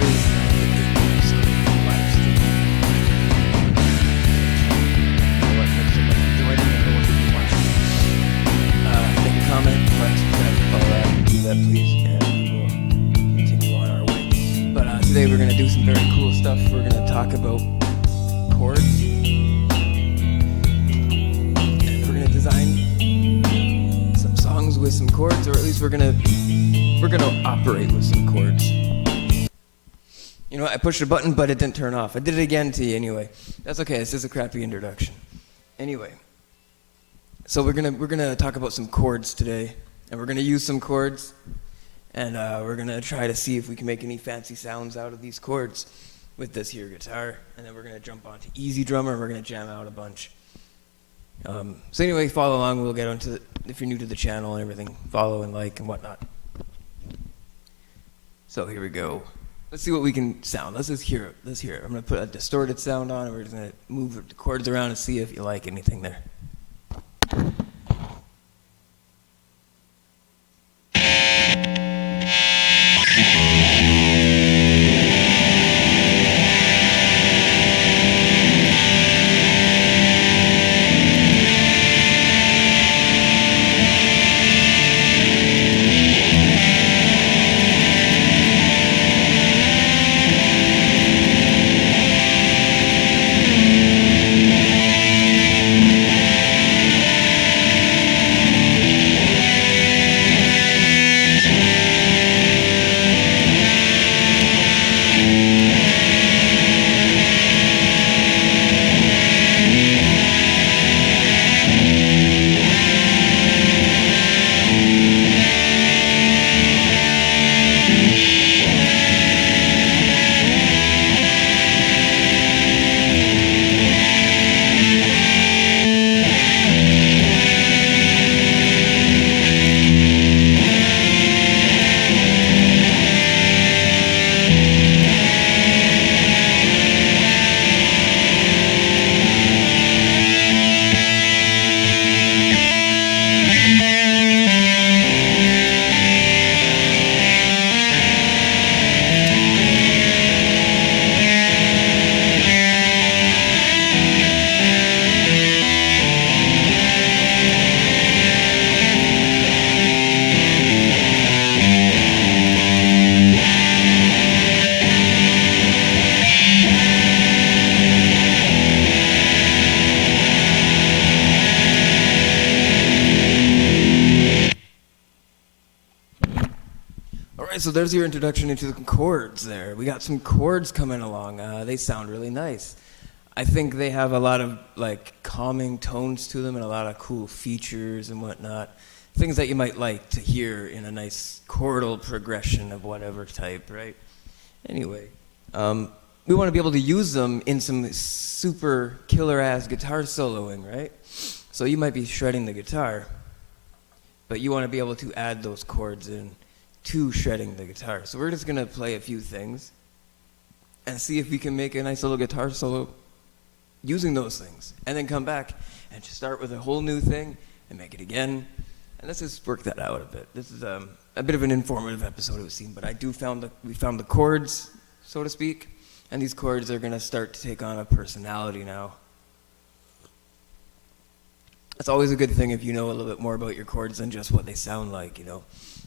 is the 8th episode of the live stream. What makes so much joining and no one can be watching. Make a comment, like, subscribe, follow that, do that please, and we will continue on our way. But today we're going to do some very cool stuff. We're going to talk about chords. And we're going to design some songs with some chords, or at least we're gonna operate with some chords. You know, I pushed a button, but it didn't turn off. I did it again to you anyway. That's okay. It's just a crappy introduction. Anyway, so we're gonna talk about some chords today, and we're gonna use some chords, and we're gonna try to see if we can make any fancy sounds out of these chords with this here guitar, and then we're gonna jump onto easy drummer, and we're gonna jam out a bunch. So anyway, follow along. We'll get onto if you're new to the channel and everything, follow and like and whatnot. So here we go. Let's see what we can sound. Let's just hear it. Let's hear it. I'm gonna put a distorted sound on, and we're just gonna move the chords around and see if you like anything there. So there's your introduction into the chords there. We got some chords coming along. They sound really nice. I think they have a lot of like calming tones to them and a lot of cool features and whatnot. Things that you might like to hear in a nice chordal progression of whatever type, right? Anyway, we want to be able to use them in some super killer-ass guitar soloing, right? So you might be shredding the guitar, but you want to be able to add those chords in to shredding the guitar. So we're just gonna play a few things and see if we can make a nice little guitar solo using those things, and then come back and just start with a whole new thing and make it again. And let's just work that out a bit. This is a bit of an informative episode, it would seem, but we found the chords, so to speak, and these chords are gonna start to take on a personality now. It's always a good thing if you know a little bit more about your chords than just what they sound like, you know.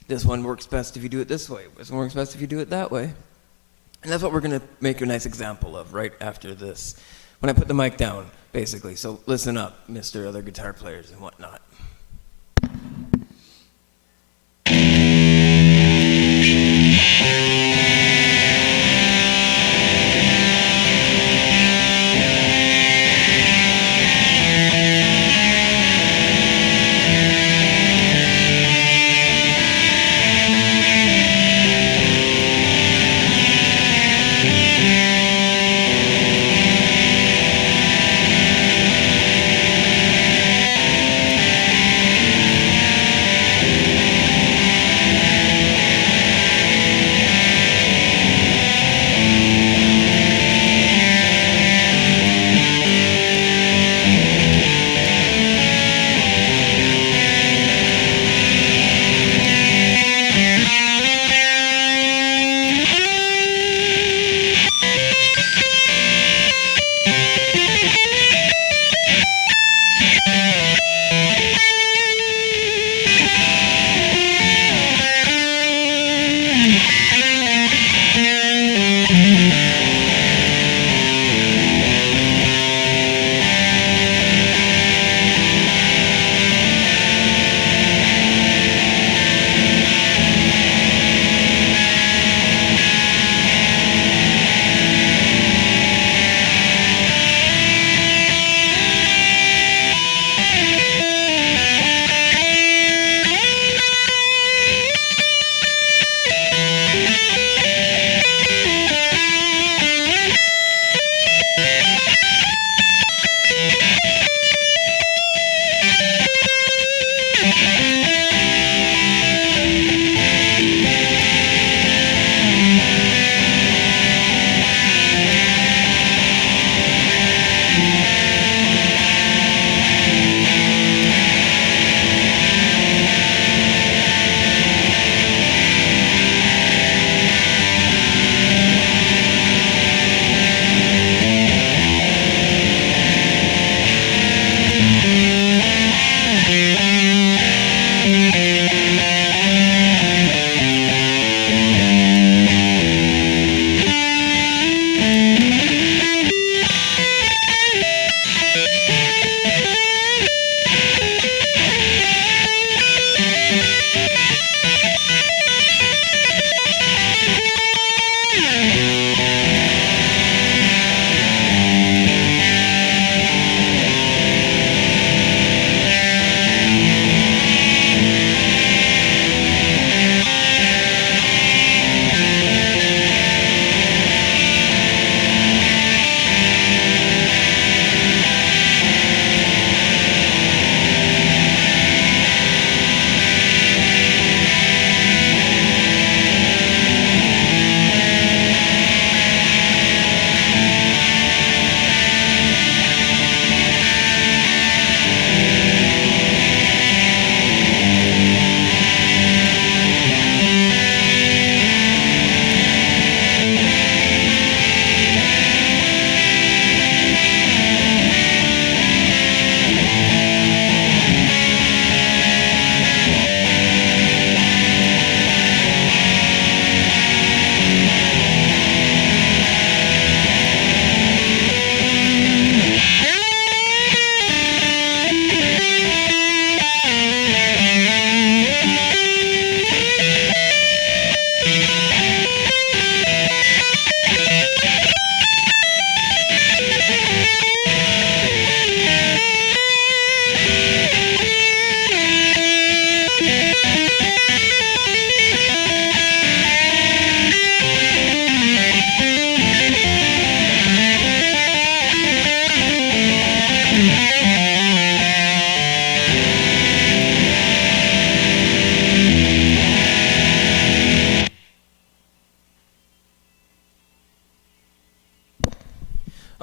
This one works best if you do it this way. This one works best if you do it that way. And that's what we're going to make a nice example of right after this, when I put the mic down, basically. So listen up, Mr. Other guitar players and whatnot.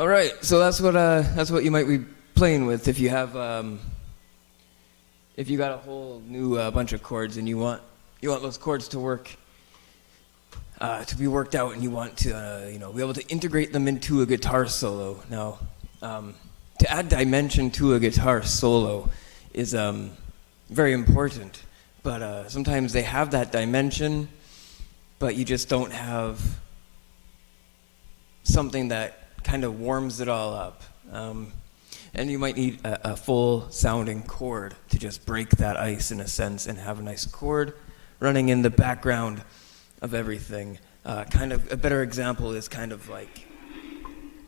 All right, so that's what you might be playing with if you have if you got a whole new bunch of chords and you want those chords to work to be worked out, and you want to be able to integrate them into a guitar solo. Now, to add dimension to a guitar solo is very important, but sometimes they have that dimension, but you just don't have something that kind of warms it all up. And you might need a full sounding chord to just break that ice in a sense and have a nice chord running in the background of everything. Kind of a better example is kind of like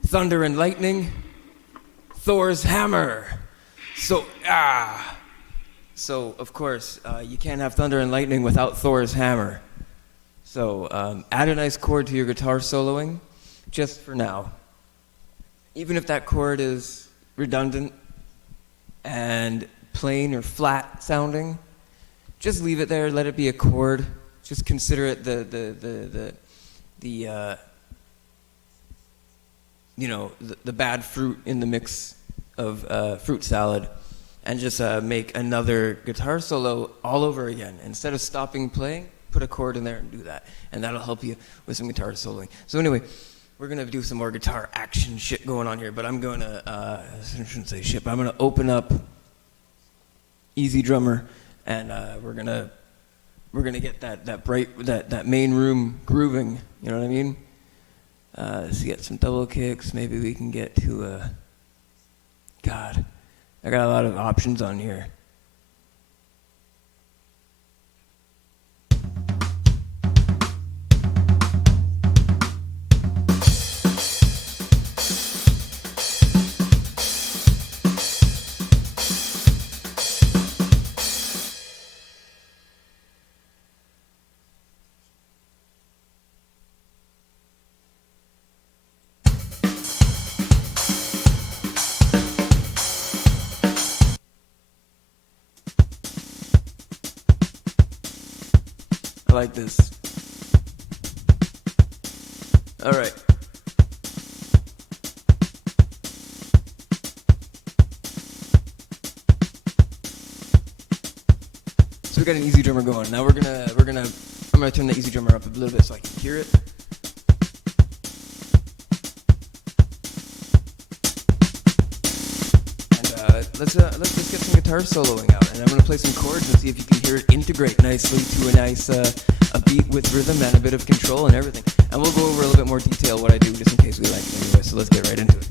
thunder and lightning, Thor's hammer. So of course you can't have thunder and lightning without Thor's hammer. So add a nice chord to your guitar soloing, just for now. Even if that chord is redundant and plain or flat sounding, just leave it there. Let it be a chord. Just consider it the bad fruit in the mix of fruit salad, and just make another guitar solo all over again. Instead of stopping playing, put a chord in there and do that, and that'll help you with some guitar soloing. So anyway, we're gonna do some more guitar action shit going on here, but I'm gonna I shouldn't say shit, but I'm gonna open up Easy Drummer, and we're gonna get that main room grooving. You know what I mean? Let's get some double kicks. Maybe we can get to God, I got a lot of options on here. I like this. All right. So we got an Easy Drummer going. Now I'm gonna turn the Easy Drummer up a little bit so I can hear it. And let's just get some guitar soloing out, and I'm gonna play some chords and see if you can hear it integrate nicely to a nice a beat with rhythm and a bit of control and everything. And we'll go over a little bit more detail what I do, just in case we like it anyway. So let's get right into it.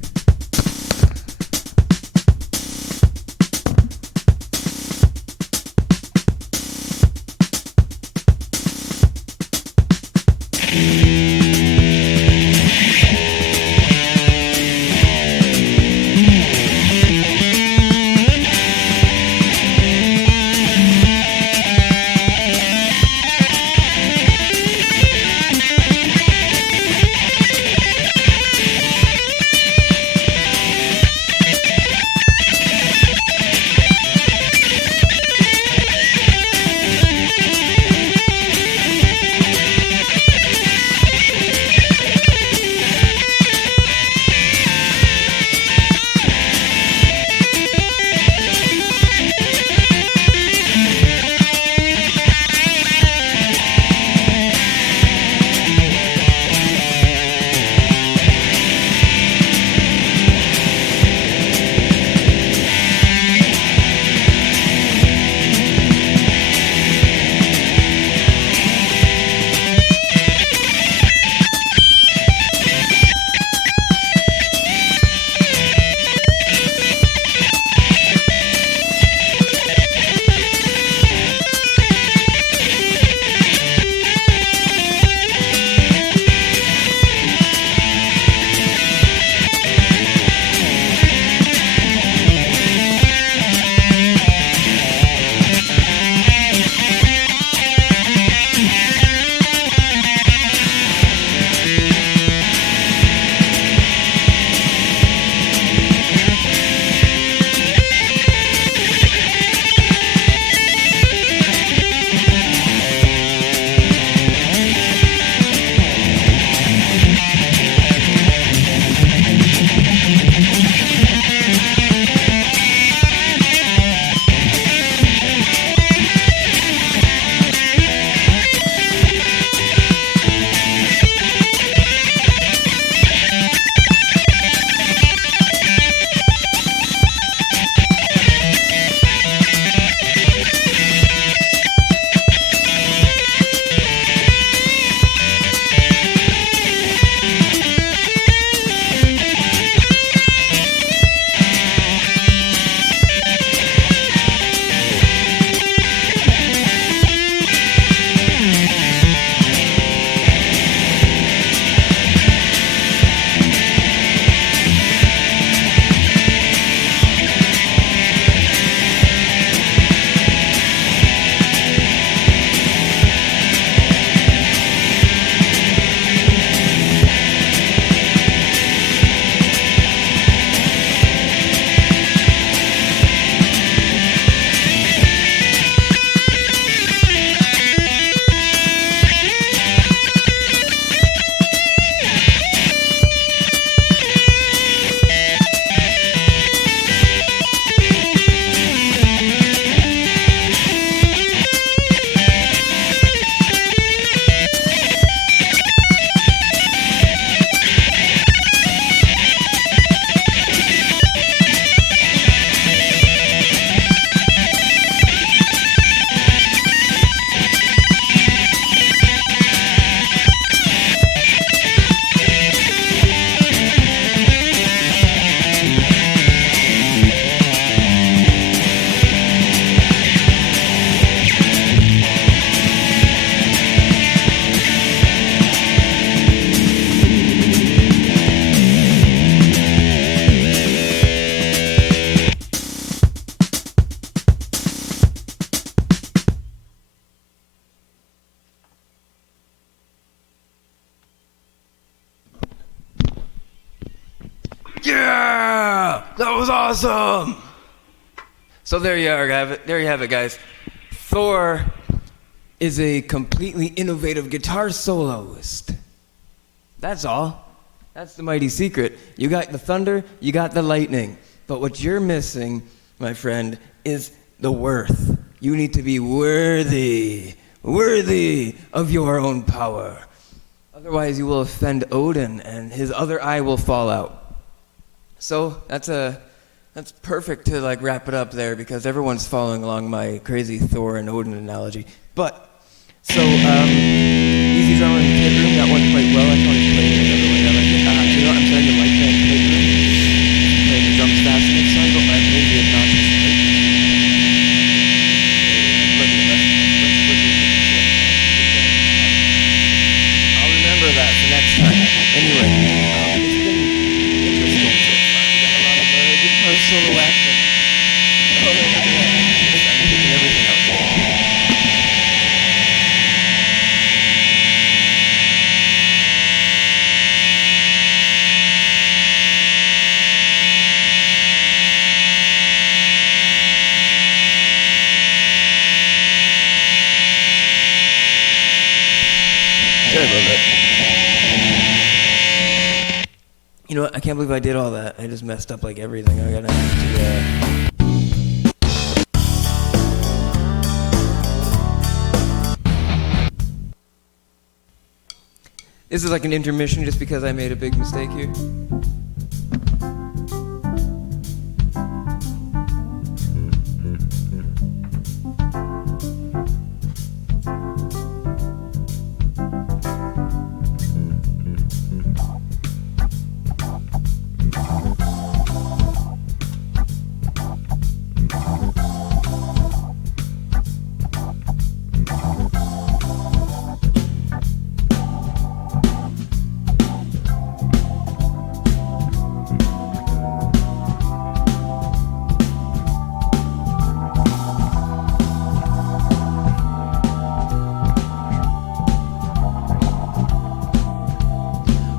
That was awesome! So there you have it, guys. Thor is a completely innovative guitar soloist. That's all. That's the mighty secret. You got the thunder, you got the lightning. But what you're missing, my friend, is the worth. You need to be worthy of your own power. Otherwise, you will offend Odin, and his other eye will fall out. So that's perfect to like wrap it up there, because everyone's following along my crazy Thor and Odin analogy. But so Easy Drummer in the Kid Room, that went quite well. I thought he played it another way. You know, I'm trying to like that Kid Room. Playing the drums fast in this song, but I'm maybe obnoxious. I'll remember that for next time. Anyway, it's been interesting so far. We got a lot of guitar solo action. Oh, yeah. I'm picking everything out there. Sorry about that. You know what? I can't believe I did all that. I just messed up like everything. I gotta have to. This is like an intermission just because I made a big mistake here.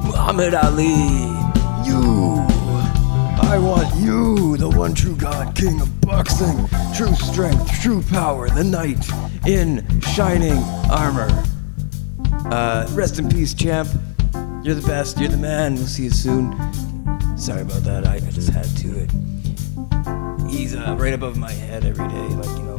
Muhammad Ali, you. I want you, the one true God, king of boxing, true strength, true power, the knight in shining armor. Rest in peace, champ. You're the best, you're the man. We'll see you soon. Sorry about that, I just had to. He's right above my head every day, like, you know.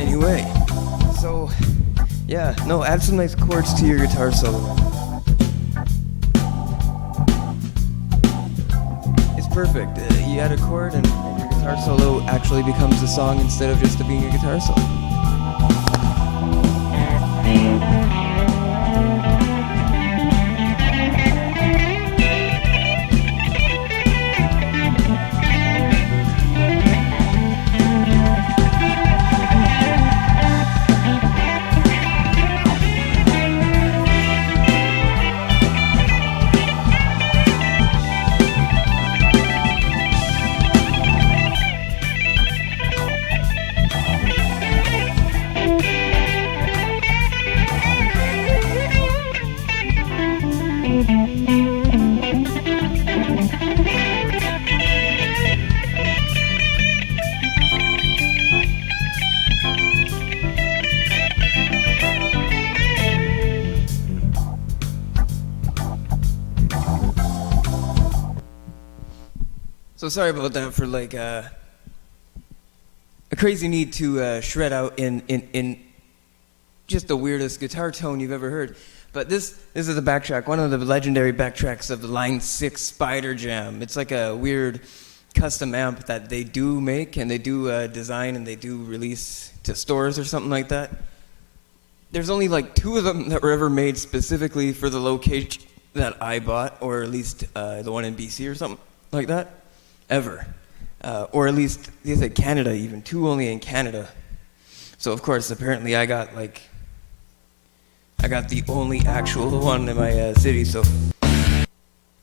Anyway, so, yeah, no, add some nice chords to your guitar solo. It's perfect. You add a chord and your guitar solo actually becomes a song instead of just being a guitar solo. So sorry about that for like a crazy need to shred out in just the weirdest guitar tone you've ever heard. But this is the backtrack, one of the legendary backtracks of the Line 6 Spider Jam. It's like a weird custom amp that they do make and they do design and they do release to stores or something like that. There's only like 2 of them that were ever made specifically for the location that I bought, or at least the one in BC or something like that. Ever. Or at least, they said Canada even. 2 only in Canada. So, of course, apparently I got the only actual one in my city. So,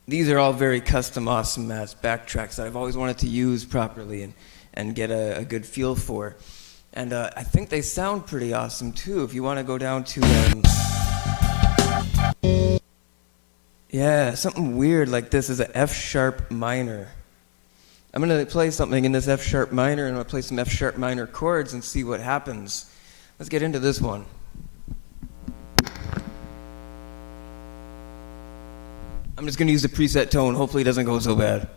these are all very custom, awesome ass backtracks that I've always wanted to use properly and get a good feel for. And I think they sound pretty awesome too. If you want to go down to, yeah, something weird like this is a F sharp minor. I'm going to play something in this F sharp minor, and I'm going to play some F sharp minor chords and see what happens. Let's get into this one. I'm just going to use the preset tone. Hopefully it doesn't go so bad.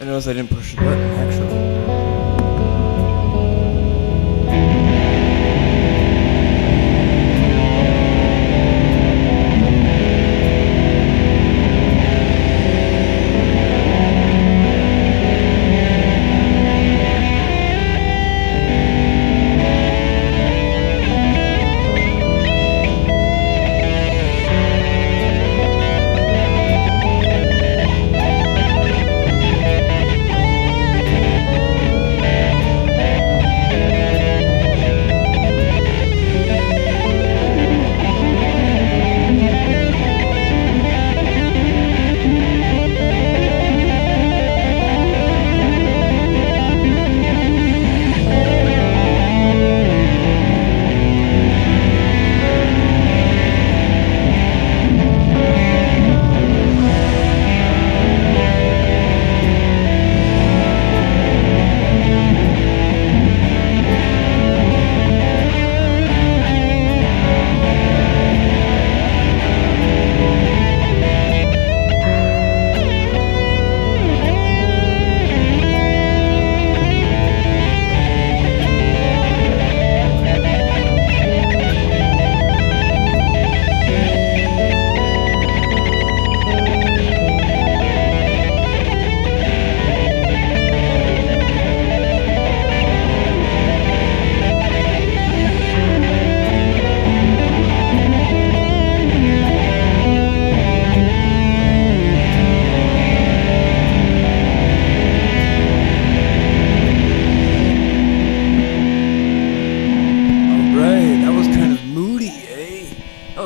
I noticed I didn't push the button, actually.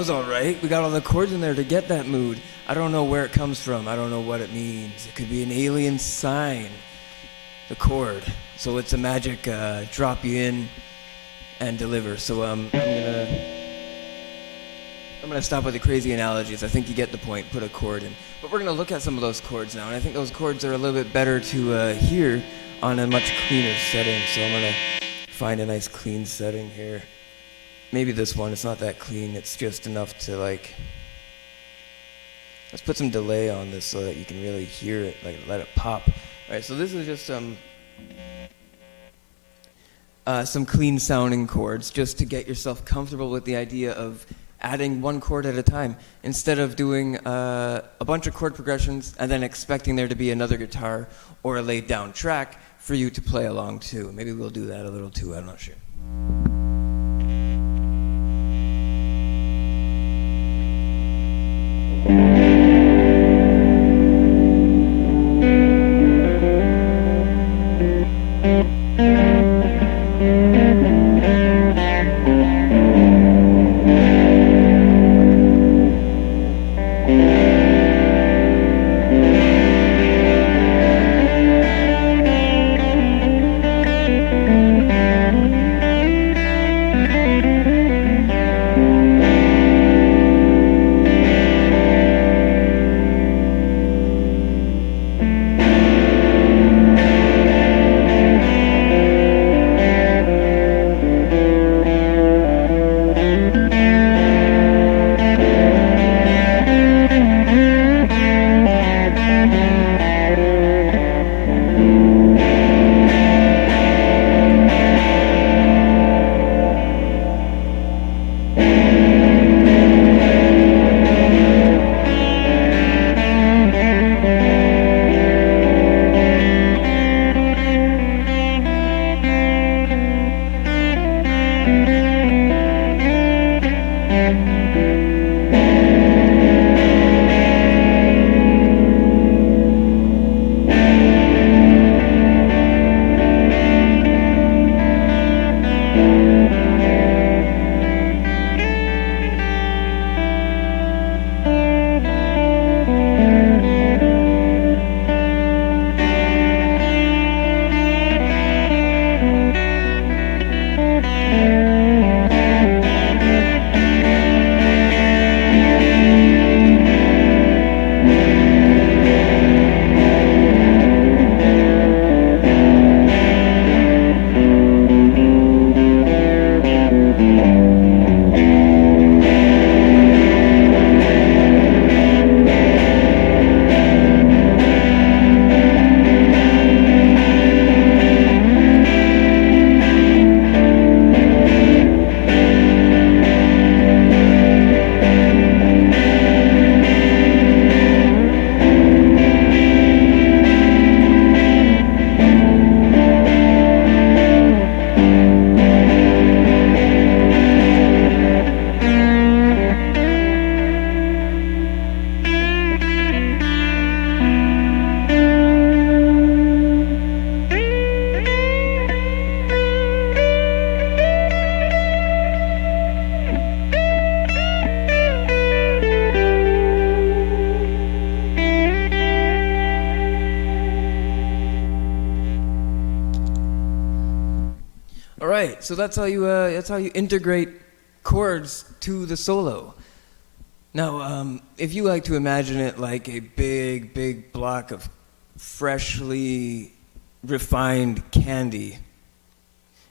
Alright, we got all the chords in there to get that mood. I don't know where it comes from. I don't know what it means. It could be an alien sign, the chord. So it's a magic drop you in and deliver. So I'm gonna stop with the crazy analogies. I think you get the point. Put a chord in. But we're gonna look at some of those chords now, and I think those chords are a little bit better to hear on a much cleaner setting. So I'm gonna find a nice clean setting here. Maybe this one, it's not that clean, it's just enough to like, let's put some delay on this so that you can really hear it, like let it pop. Alright, so this is just some clean sounding chords, just to get yourself comfortable with the idea of adding one chord at a time, instead of doing a bunch of chord progressions and then expecting there to be another guitar or a laid down track for you to play along to. Maybe we'll do that a little too, I'm not sure. All right, so that's how you integrate chords to the solo. Now, if you like to imagine it like a big, big block of freshly refined candy,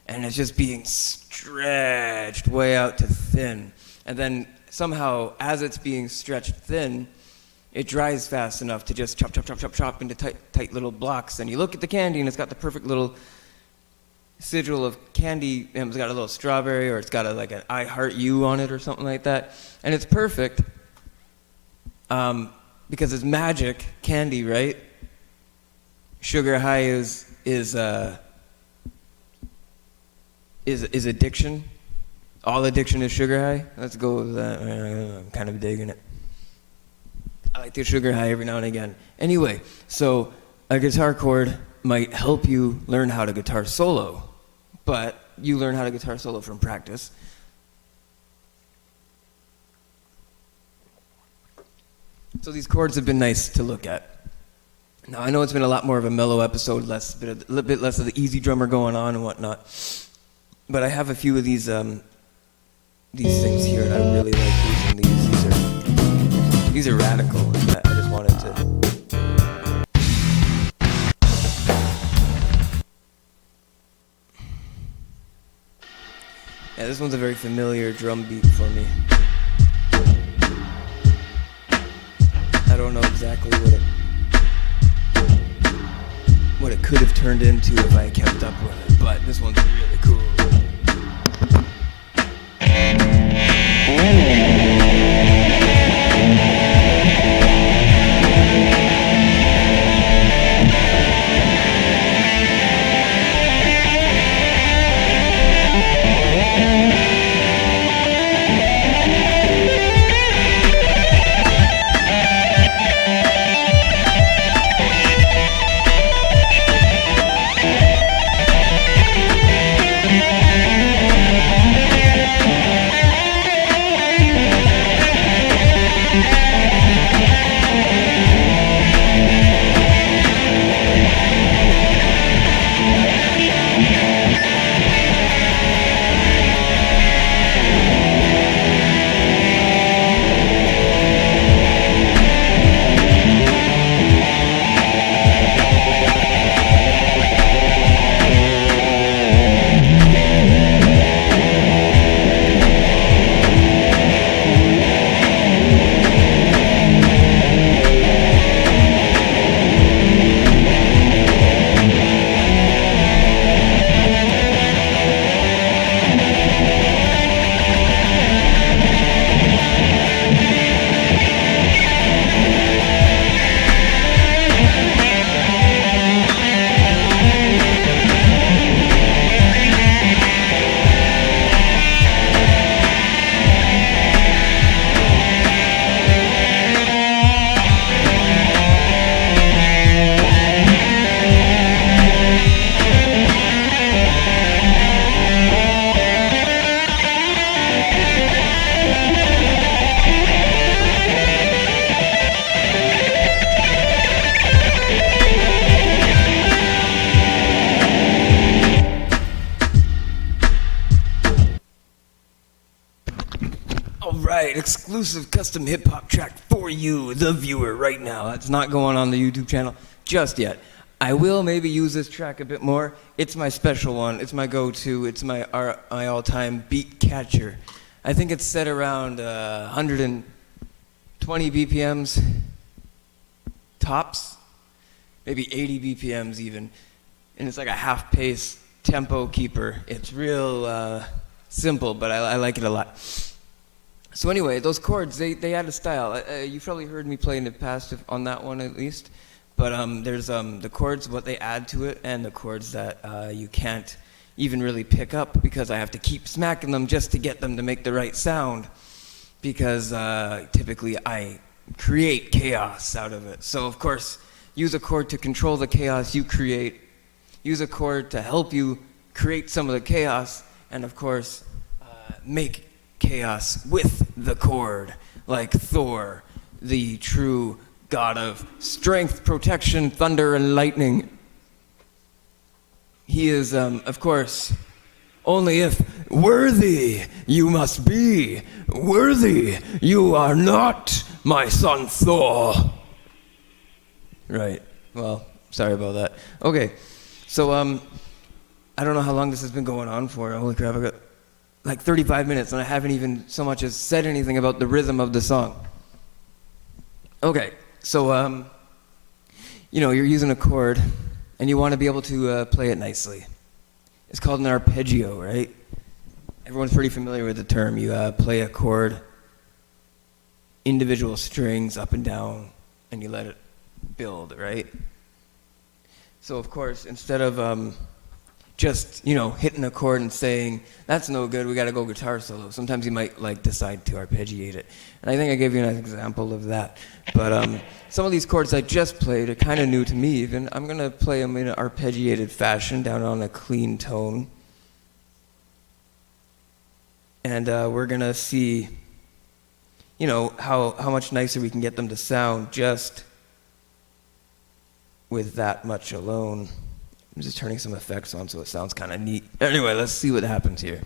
and it's just being stretched way out to thin, and then somehow, as it's being stretched thin, it dries fast enough to just chop, chop, chop, chop, chop into tight little blocks. And you look at the candy, and it's got the perfect little sigil of candy. And it's got a little strawberry, or it's got like an I Heart You on it, or something like that. And it's perfect because it's magic candy, right? Sugar high is addiction. All addiction is sugar high. Let's go with that. I'm kind of digging it. I like the sugar high every now and again. Anyway, so a guitar chord might help you learn how to guitar solo, but you learn how to guitar solo from practice. So these chords have been nice to look at. Now I know it's been a lot more of a mellow episode, a little bit less of the easy drummer going on and whatnot, but I have a few of these things here, and I really like using these. These are radical, and I just wanted to. Yeah, this one's a very familiar drum beat for me. I don't know exactly what it could have turned into if I kept up with it, but this one's really cool. Exclusive custom hip-hop track for you, the viewer, right now. That's not going on the YouTube channel just yet. I will maybe use this track a bit more. It's my special one. It's my go-to. It's my all-time beat catcher. I think it's set around 120 BPMs tops, maybe 80 BPMs even. And it's like a half-pace tempo keeper. It's real simple, but I like it a lot. So anyway, those chords, they add a style. You've probably heard me play in the past on that one at least. But there's the chords, what they add to it, and the chords that you can't even really pick up because I have to keep smacking them just to get them to make the right sound. Because typically I create chaos out of it. So of course, use a chord to control the chaos you create. Use a chord to help you create some of the chaos. And of course, make chaos with the chord, like Thor, the true god of strength, protection, thunder, and lightning. He is, of course, Only if worthy you must be, worthy you are not, my son Thor. Right. Well, sorry about that. Okay. So, I don't know how long this has been going on for. Holy crap, I got like 35 minutes and I haven't even so much as said anything about the rhythm of the song. Okay. So, you're using a chord and you want to be able to play it nicely. It's called an arpeggio, right? Everyone's pretty familiar with the term. You play a chord, individual strings up and down, and you let it build, right? So, of course, instead of just, hitting a chord and saying, that's no good, we got to go guitar solo, sometimes you might, decide to arpeggiate it. And I think I gave you an example of that. But some of these chords I just played are kind of new to me even. I'm going to play them in an arpeggiated fashion, down on a clean tone. And we're going to see, how much nicer we can get them to sound just with that much alone. I'm just turning some effects on so it sounds kind of neat. Anyway, let's see what happens here.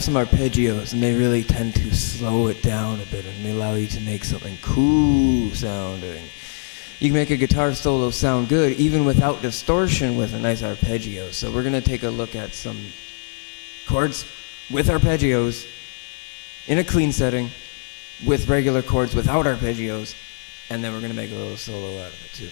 Some arpeggios, and they really tend to slow it down a bit, and they allow you to make something cool sounding. You can make a guitar solo sound good even without distortion with a nice arpeggio. So we're going to take a look at some chords with arpeggios in a clean setting with regular chords without arpeggios, and then we're going to make a little solo out of it too.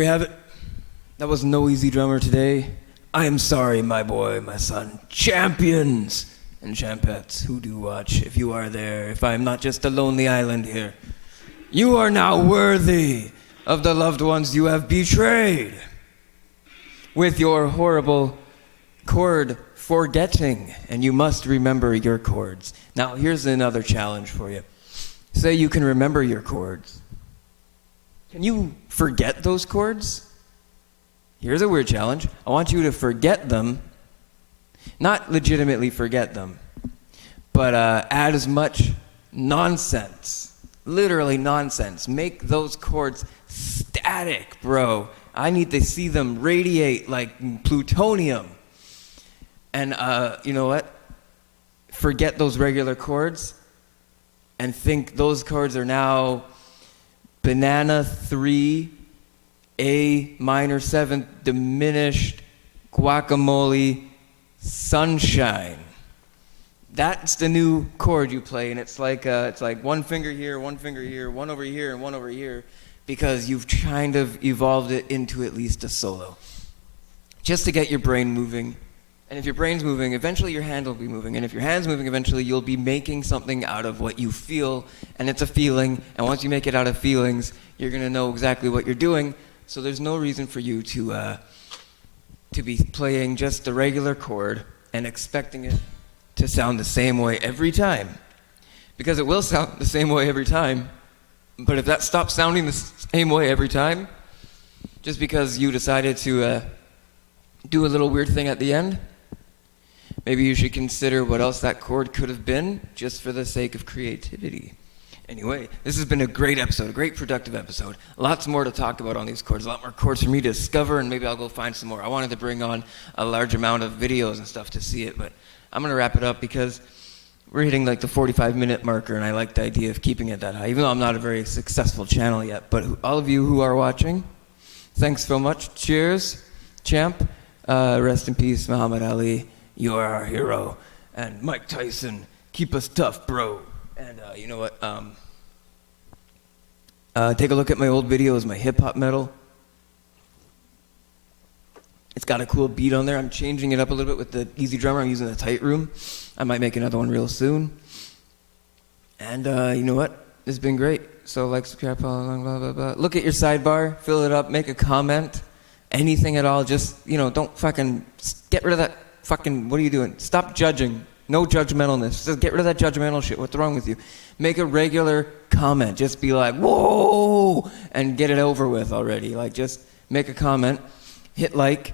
we have it. That was no easy drummer today. I am sorry, my boy, my son. Champions and champettes who do watch, if you are there, if I am not just a lonely island here. You are now worthy of the loved ones you have betrayed with your horrible chord forgetting, and you must remember your chords. Now, here's another challenge for you. Say you can remember your chords. Can you forget those chords? Here's a weird challenge. I want you to forget them, not legitimately forget them, but add as much nonsense, literally nonsense. Make those chords static, bro. I need to see them radiate like plutonium. And you know what? Forget those regular chords and think those chords are now banana 3, A minor 7th, diminished, guacamole, sunshine. That's the new chord you play, and it's like one finger here, one over here, and one over here, because you've kind of evolved it into at least a solo. Just to get your brain moving. And if your brain's moving, eventually your hand will be moving. And if your hand's moving, eventually you'll be making something out of what you feel. And it's a feeling. And once you make it out of feelings, you're going to know exactly what you're doing. So there's no reason for you to be playing just the regular chord and expecting it to sound the same way every time. Because it will sound the same way every time. But if that stops sounding the same way every time, just because you decided to do a little weird thing at the end, maybe you should consider what else that chord could have been, just for the sake of creativity. Anyway, this has been a great episode, a great productive episode. Lots more to talk about on these chords, a lot more chords for me to discover, and maybe I'll go find some more. I wanted to bring on a large amount of videos and stuff to see it, but I'm going to wrap it up because we're hitting like the 45-minute marker, and I like the idea of keeping it that high, even though I'm not a very successful channel yet. But all of you who are watching, thanks so much. Cheers, champ. Rest in peace, Muhammad Ali. You are our hero. And Mike Tyson, keep us tough, bro. And you know what? Take a look at my old videos, my hip-hop metal. It's got a cool beat on there. I'm changing it up a little bit with the Easy Drummer. I'm using the Tight Room. I might make another one real soon. And you know what? It's been great. So like, subscribe, blah, blah, blah, blah. Look at your sidebar, fill it up, make a comment. Anything at all. Just, you know, don't fucking get rid of that fucking, what are you doing? Stop judging. No judgmentalness. Just get rid of that judgmental shit. What's wrong with you? Make a regular comment. Just be like, whoa, and get it over with already. Like, just make a comment. Hit like,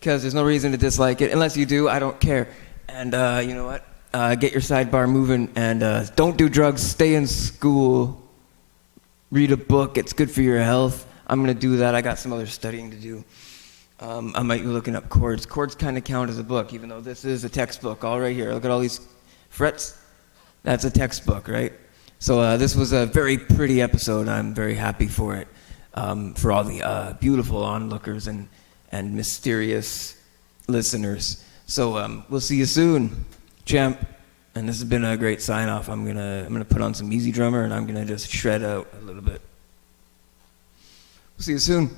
because there's no reason to dislike it. Unless you do, I don't care. And you know what? Get your sidebar moving, and don't do drugs. Stay in school. Read a book. It's good for your health. I'm going to do that. I got some other studying to do. I might be looking up chords. Chords kind of count as a book, even though this is a textbook. All right here. Look at all these frets. That's a textbook, right? So this was a very pretty episode. I'm very happy for it, for all the beautiful onlookers and mysterious listeners. So we'll see you soon, champ. And this has been a great sign-off. I'm gonna put on some Easy Drummer, and I'm gonna just shred out a little bit. We'll see you soon.